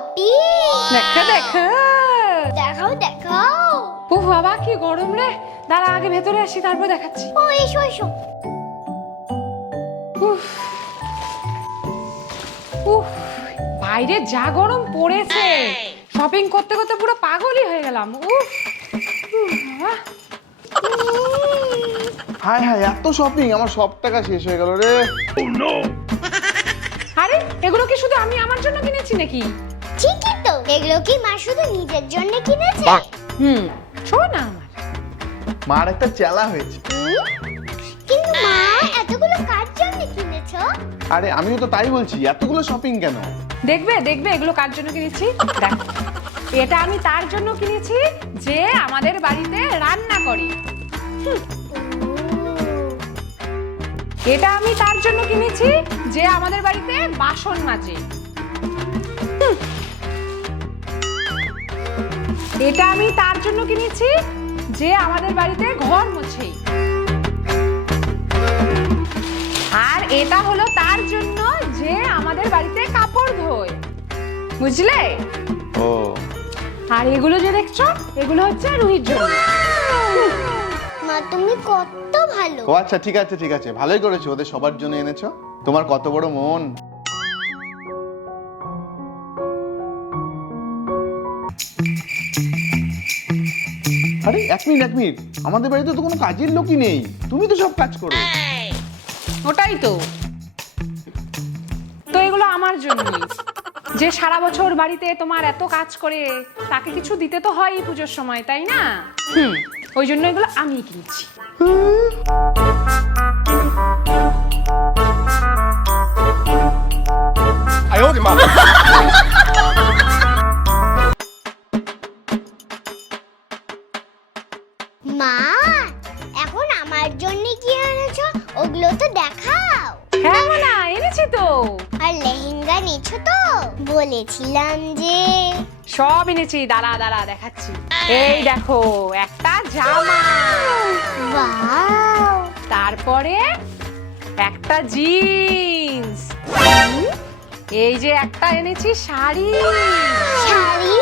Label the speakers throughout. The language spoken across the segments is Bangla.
Speaker 1: শপিং।
Speaker 2: দেখা দেখা।
Speaker 1: দেখাও দেখাও
Speaker 2: ও বাবা কি গরম রে। দাঁড়া আগে ভেতরে আসি তারপর দেখাচ্ছি।
Speaker 1: ও এসো এসো।
Speaker 2: উফ উফ বাইরে যা গরম পড়েছে। শপিং করতে করতে পুরো পাগলই হয়ে গেলাম। উফ
Speaker 3: হায় হায় এত শপিং আমার সব টাকা শেষ হয়ে গেল রে।
Speaker 2: আরে এগুলো কি শুধু আমি আমার জন্য কিনেছি নাকি?
Speaker 1: এগুলো কি মা শুধু নিজের জন্য কিনেছে?
Speaker 2: হুম শোন না আমার।
Speaker 3: মার একটা চেলা হয়েছে।
Speaker 1: কিন্তু মা এতগুলো কার জন্য কিনেছো?
Speaker 3: আরে আমিও তো তাই বলছি এতগুলো শপিং কেন?
Speaker 2: দেখবে দেখবে এগুলো কার জন্য কিনেছি? দেখ এটা আমি তার জন্য কিনেছি যে আমাদের বাড়িতে রান্না করে। এটা আমি তার জন্য কিনেছি যে আমাদের বাড়িতে বাসন মাজে। এটা আমি তার জন্য কিনেছি যে আমাদের বাড়িতে ঘর মোছে। আর এটা হলো তার জন্য যে আমাদের বাড়িতে কাপড় ধোয়। বুঝলে?
Speaker 3: ও।
Speaker 2: আর এগুলো যে দেখছ এগুলো হচ্ছে রুহির জন্য।
Speaker 1: মা তুমি কত ভালো।
Speaker 3: ও আচ্ছা ঠিক আছে ঠিক আছে। ভালোই করেছ ওদের সবার জন্য এনেছো। তোমার কত বড় মন। আরে এক মিনিট এক মিনিট। আমাদের বাড়িতে তো কোনো কাজের লোকই নেই। তুমি তো সব কাজ করো।
Speaker 2: ওটাই তো। তো এগুলো আমার জন্যই যে সারা বছর বাড়িতে তোমার এত কাজ করে তাকে কিছু দিতে তো হয়ই পুজোর সময় তাই না? হুম। ওই জন্য এগুলো আমি কিনছি।
Speaker 1: মা। আমার জন্য কি এনেছো? ওগুলো তো দেখাও।
Speaker 2: হ্যাঁ মানা এনেছি তো।
Speaker 1: আর লেহেঙ্গা নিয়েছো তো? বলেছিলাম যে।
Speaker 2: সব এনেছি দাঁড়া দাঁড়া দেখাচ্ছি। এই দেখো একটা জামা।
Speaker 1: ওয়াও।
Speaker 2: তারপরে একটা জিন্স। এই যে একটা এনেছি শাড়ি।
Speaker 1: শাড়ি?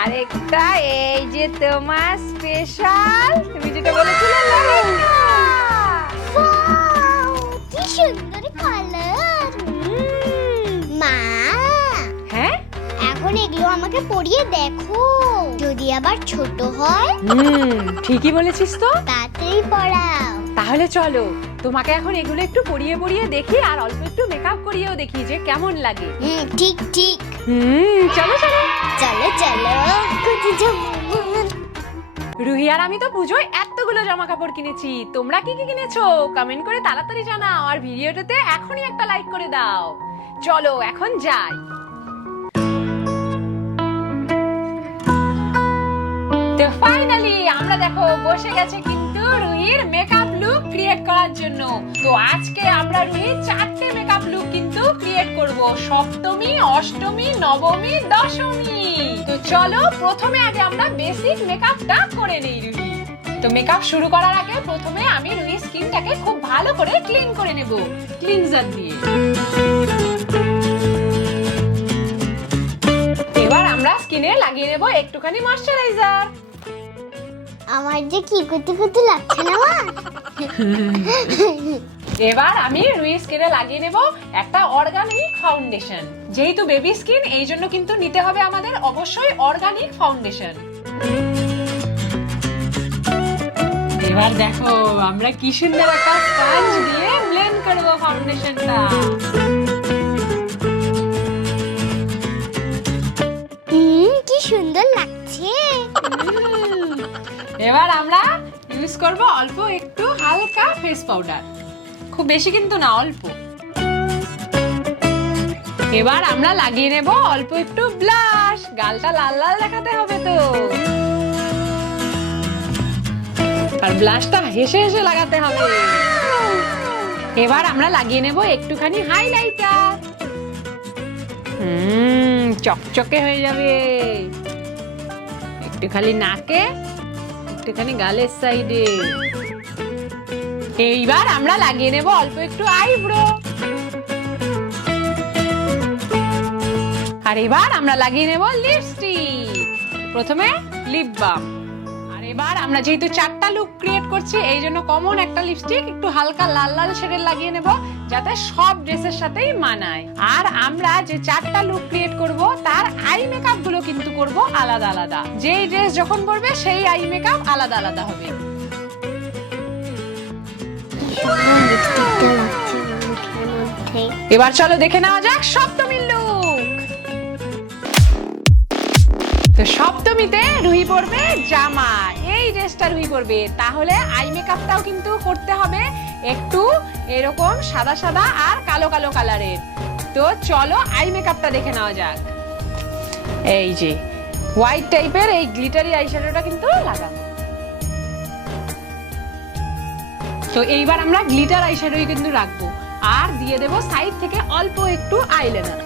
Speaker 2: আরেকটা এই যে তোমার স্পেশাল তুমি যেটা বলেছিলে
Speaker 1: সুন্দর কালার মা
Speaker 2: হ্যাঁ?
Speaker 1: এখন এগুলো আমাকে পরিয়ে দেখো। যদি আবার ছোট হয়
Speaker 2: হুম ঠিকই বলেছিস তো।
Speaker 1: তাড়াতাড়ি পড়াও।
Speaker 2: তাহলে চলো তোমাকে এখন এগুলো একটু পরিয়ে পরিয়ে দেখি আর অল্প একটু মেকআপ করিয়েও দেখি যে কেমন লাগে।
Speaker 1: হুম ঠিক ঠিক।
Speaker 2: হুম চলো চলো।
Speaker 1: চলো চলো। কোথায় যাব।
Speaker 2: রুহি আর আমি তো পুজোয় এতগুলো জামা কাপড় কিনেছি। তোমরা কি কি কিনেছো? কমেন্ট করে তাড়াতাড়ি জানাও আর ভিডিওটাতে এখনই একটা লাইক করে দাও। চলো, এখন যাই। তো ফাইনালি আমরা দেখো, বসে গেছে কিন্তু রুহির মেকআপ লুক ক্রিয়েট করার জন্য। তো আজকে আমরা রুহির সপ্তমী অষ্টমী নবমী দশমী। তো চলো প্রথমে আগে আমরা বেসিক মেকআপটা করে নেই রুহি তো মেকআপ শুরু করার আগে প্রথমে আমি রুহির স্কিনটাকে খুব ভালো করে ক্লিন করে নেব ক্লিনজার দিয়ে। এবার আমরা স্কিনে লাগিয়ে নেব একটুখানি ময়শ্চারাইজার
Speaker 1: আমার যে কি কুতু কুতু লাগছে না মা?
Speaker 2: এবার আমি রুই স্কিনে লাগিয়ে নেব একটা অর্গানিক ফাউন্ডেশন যেহেতু বেবি স্কিন এই জন্য কিন্তু নিতে হবে আমাদের অবশ্যই অর্গানিক ফাউন্ডেশন এবার দেখো আমরা কি সুন্দর একটা স্পঞ্জ দিয়ে ব্লেন্ড করব ফাউন্ডেশনটা
Speaker 1: হুম কি সুন্দর লাগছে।
Speaker 2: এবার আমরা ইউজ করব অল্প একটু হালকা ফেস পাউডার খুব বেশি কিন্তু না, অল্প। এবার আমরা লাগিয়ে নেব অল্প একটু ব্লাশ। গালটা লাল লাল দেখাতে হবে তো। আর ব্লাশটা হেসে হেসে লাগাতে হবে। এবার আমরা লাগিয়ে নেব একটুখানি হাইলাইটার। হুম, চকচকে হয়ে যাবে। একটু খালি নাকে, একটুখানি গালের সাইডে। এইবার আমরা লাগিয়ে নেব অল্প একটু আইব্রো। আর এবার আমরা লাগিয়ে নেব লিপস্টিক প্রথমে লিপ বাম আর এবার আমরা যেহেতু চারটা লুক ক্রিয়েট করছি, এই জন্য কমন একটা লিপস্টিক একটু হালকা লাল লাল শেডের লাগিয়ে নেব, যাতে সব ড্রেসের সাথেই মানায়। আর আমরা যে চারটা লুক ক্রিয়েট করব, তার আই মেকআপগুলো কিন্তু করব আলাদা আলাদা। যেই ড্রেস যখন পরবে, সেই আই মেকআপ আলাদা আলাদা হবে। এবার চলো দেখে নেওয়া যাক সপ্তমীর তো সপ্তমীতে রুহি পরবে জামা। এই ড্রেসটা রুহি পরবে। তাহলে আই মেকআপটাও কিন্তু করতে হবে একটু এরকম সাদা সাদা আর কালো কালো কালারের। তো চলো আই মেকআপটা দেখে নেওয়া যাক। এই যে হোয়াইট টাইপের এই গ্লিটারি আইশ্যাডোটা কিন্তু লাগাবো। তো এইবার আমরা গ্লিটার আইশ্যাডোই কিন্তু রাখব। আর দিয়ে দেব সাইড থেকে অল্প একটু আইলাইনার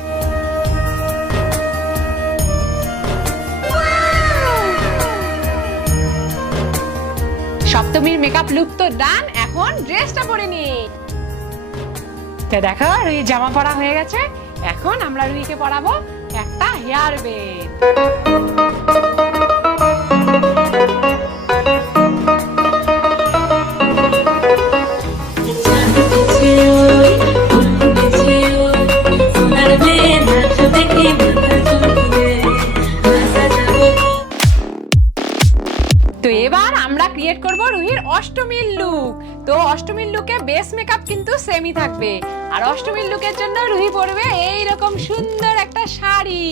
Speaker 2: সপ্তমীর মেকআপ লুক তো ডান এখন ড্রেসটা পরে নি। তো দেখো রুই জামা পরা হয়ে গেছে। এখন আমরা রুইকে পরাবো একটা হেয়ার বেড তো অষ্টমীর লুকে বেস মেকআপ কিন্তু সেমই থাকবে। আর অষ্টমীর লুকের জন্য রুহি পরবে এই রকম সুন্দর একটা শাড়ি।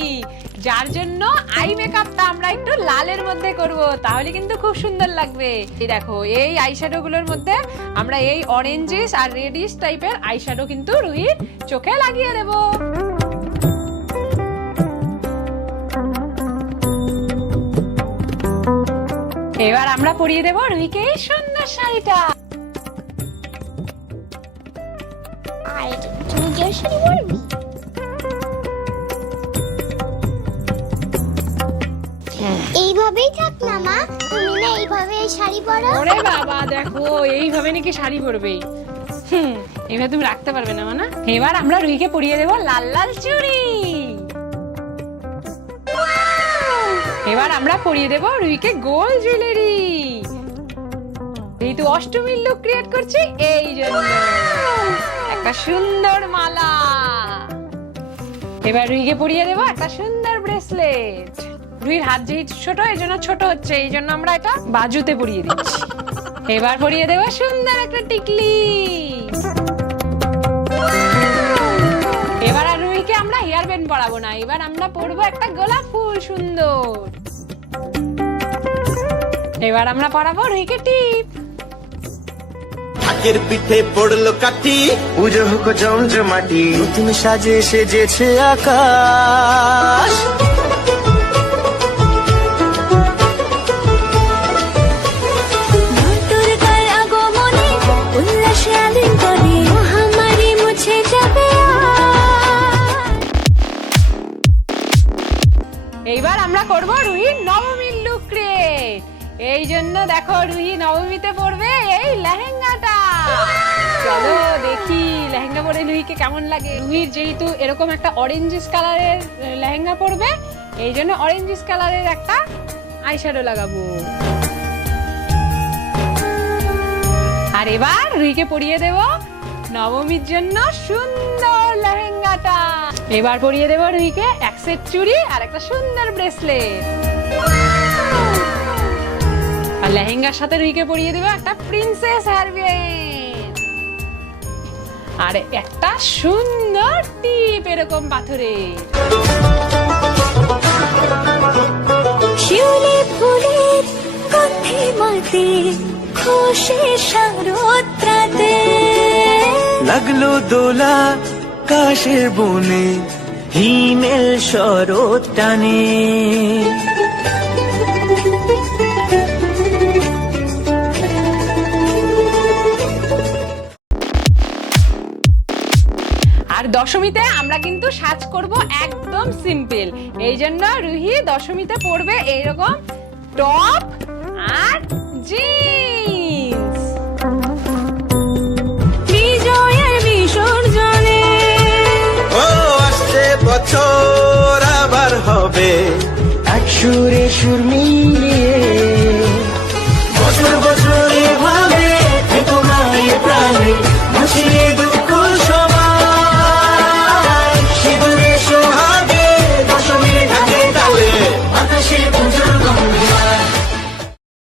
Speaker 2: যার জন্য আই মেকআপটা আমরা একটু লালের মধ্যে করব, তাহলে কিন্তু খুব সুন্দর লাগবে। এই দেখো, এই আইশ্যাডো গুলোর মধ্যে আমরা এই অরেঞ্জিস আর রেডিশ টাইপের আইশ্যাডো কিন্তু রুহির চোখে লাগিয়ে দেবো। এবার আমরা পরিয়ে দেবো রুহিকে এই সুন্দর শাড়িটা।
Speaker 1: তুই যে শাড়ি পরবি এইভাবেই থাক না মা। তুমি না এইভাবে শাড়ি পরো।
Speaker 2: ওরে বাবা দেখো এইভাবে নাকি শাড়ি পরবে। হুম এবার তুমি রাখতে পারবে না মানা। এবার আমরা রুহিকে পরিয়ে দেবো লাল লাল চুড়ি। এবার আমরা পরিয়ে দেবো রুহিকে গোল জুয়েলারি। যেহেতু অষ্টমীর লুক ক্রিয়েট করছি এই জন্য। একটা সুন্দর মালা। এবার রুইকে পরিয়ে দেবো একটা সুন্দর ব্রেসলেট রুহির হাত যেহেতু ছোট, এই জন্য ছোট হচ্ছে, এই জন্য আমরা এটা বাজুতে পরিয়ে দিচ্ছি। এবার পরিয়ে দেবো সুন্দর একটা টিকলি। এবার আর রুহিকে আমরা হেয়ার ব্যান্ড পরাবো না, এবার আমরা পরবো একটা গোলাপ ফুল সুন্দর। এবার আমরা পরাবো রুহিকে টিপ।
Speaker 4: ঢাকের পিঠে পড়ল কাটি
Speaker 5: পুজো হোক জমজমাটি নতুন সাজে সেজেছে আকাশ।
Speaker 2: জন্য দেখো রুহি নবমীতে পরবে এই লেহেঙ্গাটা। চলো দেখি লেহেঙ্গা পরে রুহিকে কেমন লাগে। রুহির যেহেতু এরকম একটা অরেঞ্জিস কালারের লেহেঙ্গা পরবে, এই জন্য অরেঞ্জিস কালারের একটা আইশ্যাডো লাগাবো। আর এবার রুহিকে পরিয়ে দেব নবমীর জন্য সুন্দর লেহেঙ্গাটা। এবার পরিয়ে দেব রুহিকে এক সেট চুড়ি আর একটা সুন্দর ব্রেসলেট আর লেহেঙ্গার সাথে রুইকে পরিয়ে দেব একটা প্রিন্সেস হেয়ারব্যান্ড আর একটা সুন্দর টিপ এরকম পাথরে
Speaker 6: শিউলি ফুলের গন্ধে মাতে খুশি শারদ্রাতে
Speaker 5: লাগল দোলা কাশের বনে হিমেল শরৎ টানে।
Speaker 2: আর দশমীতে আমরা কিন্তু সাজ করব একদম সিম্পল। এই জন্য রুহি দশমীতে পড়বে এইরকম টপ আর জিন্স।
Speaker 6: বিজয়ের বিসর্জনে।
Speaker 4: ও আসছে বছর আবার হবে।
Speaker 5: এক সুরে সুর মিলে